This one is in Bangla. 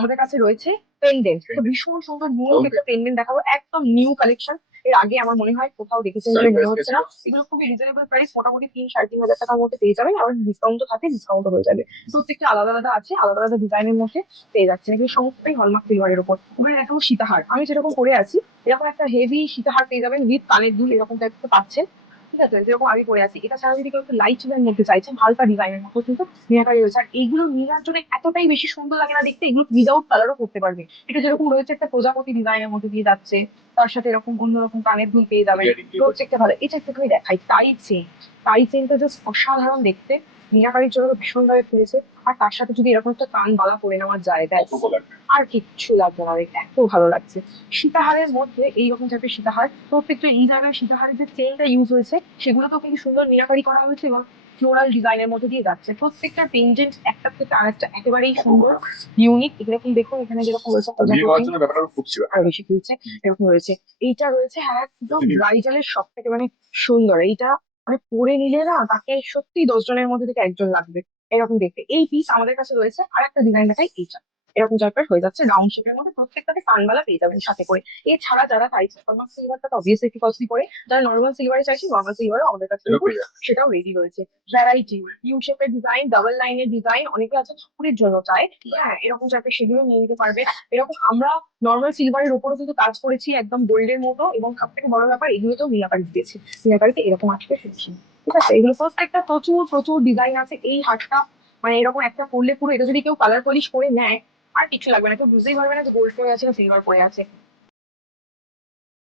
আমাদের কাছে রয়েছে পেন্ডেন্ট। তো ভীষণ সুন্দর নিউ একটা পেন্ডেন্ট দেখাবো, একদম নিউ কালেকশন। এর আগে আমার মনে হয় কোথাও দেখেছেন বলে মনে হচ্ছে না। এগুলো খুবই রিজনেবল প্রাইস, মোটামুটি 3-3.5 হাজার টাকার মধ্যে পেয়ে যাবেন। আর ডিসকাউন্টও থাকে, ডিসকাউন্ট হয়ে যাবে। প্রত্যেকটা আলাদা আলাদা আছে, আলাদা আলাদা ডিজাইনের মধ্যে পেয়ে যাচ্ছেন। এগুলো সমস্তই হলমার্ক সিলভারের উপর। এবার এরকম সীতাহার আমি যেরকম পরে আছি, এরকম একটা হেভি সীতাহার পেয়ে যাবেন উইথ কানের দুল, এরকম টাইপের পাচ্ছেন। ঠিক আছে, যেরকম আমি পরে আছি। এটা ছাড়া যদি কেউ একটু লাইট এর মধ্যে চাইছেন, হালকা ডিজাইনের মধ্যে কিন্তু মিনাকারি রয়েছে। আর এইগুলো নীলার জন্য এতটাই বেশি সুন্দর লাগে না দেখতে, এগুলো উইদাউট কালারও করতে পারবে। এটা যেরকম রয়েছে একটা প্রজাপতি ডিজাইনের মধ্যে দিয়ে যাচ্ছে, তার সাথে এরকম অন্যরকম কানের দুল পেয়ে যাবেন। প্রত্যেকটা ভালো। এটা একটুখানি দেখাই, টাই চেন। টাই চেনটা জাস্ট অসাধারণ দেখতে, মিনাকারির জন্য ভীষণ ভাবে ফিরেছে। আর তার সাথে যদি এরকম একটা কান বালা পরে নেওয়া যায়, ব্যাস আর কিচ্ছু লাগবে না দেখতে, এত ভালো লাগছে। সীতাহারের মধ্যে এইরকম টাইপের সীতাহার, প্রত্যেকটা এই জায়গায় সীতাহারের যে চেনটা ইউজ হয়েছে সেগুলো তো কিন্তু সুন্দর মিনাকারি করা হয়েছে এবং ফ্লোরাল ডিজাইনের মধ্যে দিয়ে যাচ্ছে। প্রত্যেকটা পেন্ডেন্ট একটা থেকে আরেকটা একেবারেই সুন্দর, ইউনিক। এরকম দেখুন, এখানে যেরকম রয়েছে আরো বেশি খুলছে, এরকম রয়েছে। এইটা রয়েছে হ্যাঁ একদম ব্রাইডালের সব থেকে মানে সুন্দর। এইটা মানে পরে নিলে না তাকে সত্যি 10 জনের মধ্যে থেকে একজন লাগবে এরকম দেখতে। এই পিস আমাদের কাছে রয়েছে। আর একটা ডিজাইন দেখাই, এইটা এরকম টাইপের হয়ে যাচ্ছে রাউন্ড শেপের মধ্যে, প্রত্যেকটাতে কানবালা পেয়ে যাবেন সাথে করে। এছাড়া যারা চাইছে হলমার্ক সিলভারটা তো অবভিয়াসলি একটু কস্টলি করে, যারা নর্মাল সিলভারে চাইছে নর্মাল সিলভারও আমাদের কাছে কিন্তু সেটাও রেডি রয়েছে। ভ্যারাইটি ইউ শেপের ডিজাইন, ডাবল লাইনের ডিজাইন, অনেকে আছে ঠাকুরের জন্য চায়, হ্যাঁ এরকম টাইপের সেগুলো নিয়ে নিতে পারবে। এরকম আমরা নর্মাল সিলভারের উপরও কিন্তু কাজ করেছি একদম গোল্ডের মতো, এবং সব থেকে বড় ব্যাপার এগুলো তো মিনাকারি দিয়েছি। মিনাকারিতে এরকম আজকে শুনছি। ঠিক আছে, এগুলো প্রত্যেকটা প্রচুর প্রচুর ডিজাইন আছে। এই হারটা মানে এরকম একটা পরলে পুরো, এটা যদি কেউ কালার পলিশ করে নেয় আর কিছু লাগবে না, কেউ বুঝতেই পারবে না যে গোল্ড পরে আছে না সিলভার পরে আছে।